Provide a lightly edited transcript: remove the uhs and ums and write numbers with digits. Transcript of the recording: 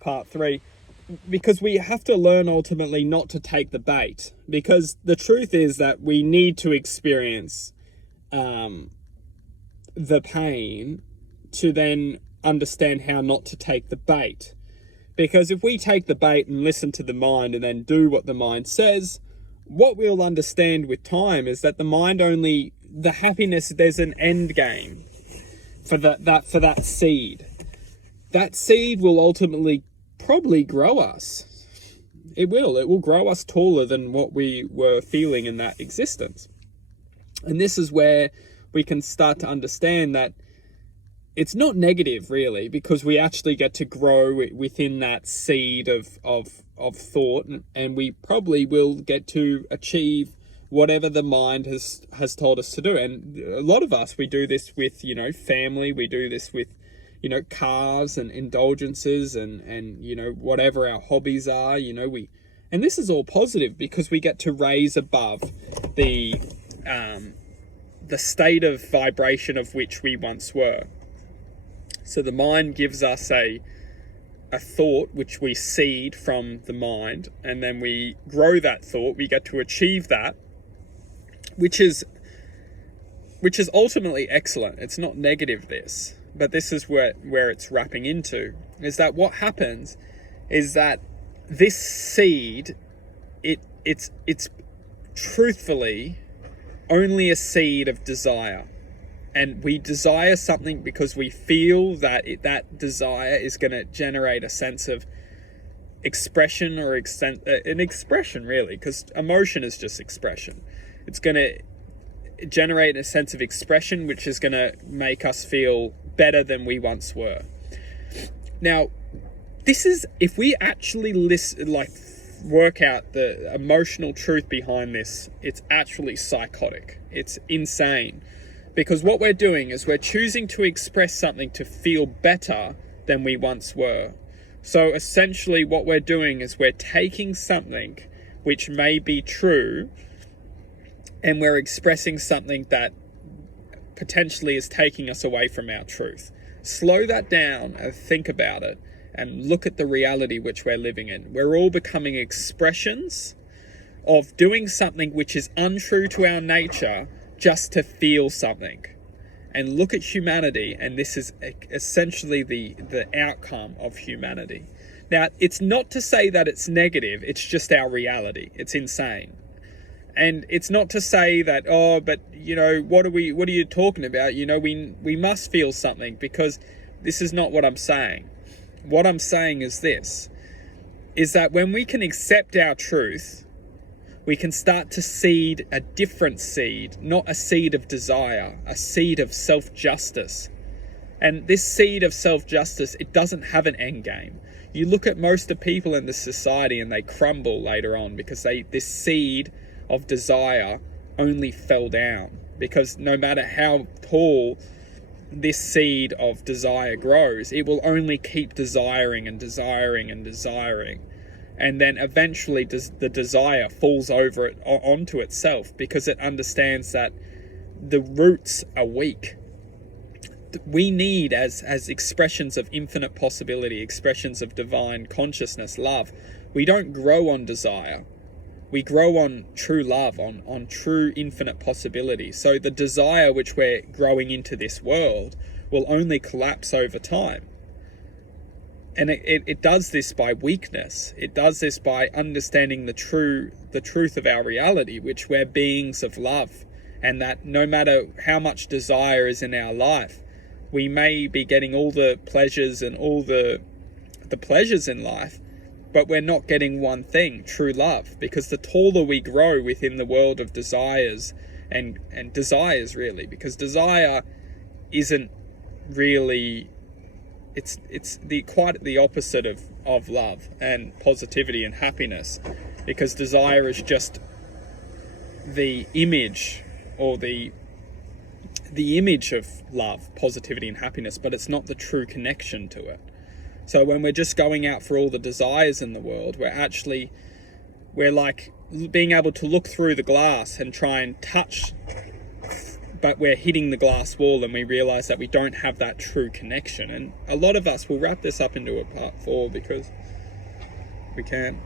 part 3, because we have to learn ultimately not to take the bait, because the truth is that we need to experience the pain to then understand how not to take the bait. Because if we take the bait and listen to the mind and then do what the mind says, what we'll understand with time is that the mind only, the happiness, there's an end game for that seed. That seed will ultimately probably grow us. It will grow us taller than what we were feeling in that existence. And this is where we can start to understand that it's not negative, really, because we actually get to grow within that seed of thought, and we probably will get to achieve whatever the mind has told us to do. And a lot of us, we do this with, family, we do this with, cars and indulgences and whatever our hobbies are, and this is all positive because we get to raise above the state of vibration of which we once were. So the mind gives us a thought which we seed from the mind, and then we grow that thought. We get to achieve that, which is ultimately excellent. It's not negative, this, but this is where it's wrapping into, is that what happens is that this seed, it's truthfully only a seed of desire. And we desire something because we feel that that desire is going to generate a sense of expression, or an expression, really, because emotion is just expression. It's going to generate a sense of expression, which is going to make us feel better than we once were. Now, this is, if we actually work out the emotional truth behind this, it's actually psychotic. It's insane. Because what we're doing is we're choosing to express something to feel better than we once were. So essentially what we're doing is we're taking something which may be true, and we're expressing something that potentially is taking us away from our truth. Slow that down and think about it, and look at the reality which we're living in. We're all becoming expressions of doing something which is untrue to our nature, just to feel something. And look at humanity, and this is essentially the outcome of humanity. Now, it's not to say that it's negative, it's just our reality. It's insane. And it's not to say that, but what are you talking about? We must feel something, because this is not what I'm saying. What I'm saying is this, is that when we can accept our truth, we can start to seed a different seed, not a seed of desire, a seed of self-justice. And this seed of self-justice, it doesn't have an end game. You look at most of the people in this society and they crumble later on because this seed of desire only fell down. Because no matter how tall this seed of desire grows, it will only keep desiring and desiring and desiring. And then eventually the desire falls over onto itself, because it understands that the roots are weak. We need, as expressions of infinite possibility, expressions of divine consciousness, love, we don't grow on desire. We grow on true love, on true infinite possibility. So the desire which we're growing into this world will only collapse over time. And it does this by weakness. It does this by understanding the truth of our reality, which we're beings of love, and that no matter how much desire is in our life, we may be getting all the pleasures and all the pleasures in life, but we're not getting one thing, true love. Because the taller we grow within the world of desires and desires, really, because desire isn't really, it's quite the opposite of love and positivity and happiness, because desire is just the image, or the image of love, positivity and happiness, but it's not the true connection to it. So when we're just going out for all the desires in the world, we're like being able to look through the glass and try and touch but we're hitting the glass wall and we realize that we don't have that true connection. And a lot of us will wrap this up into a part 4 because we can.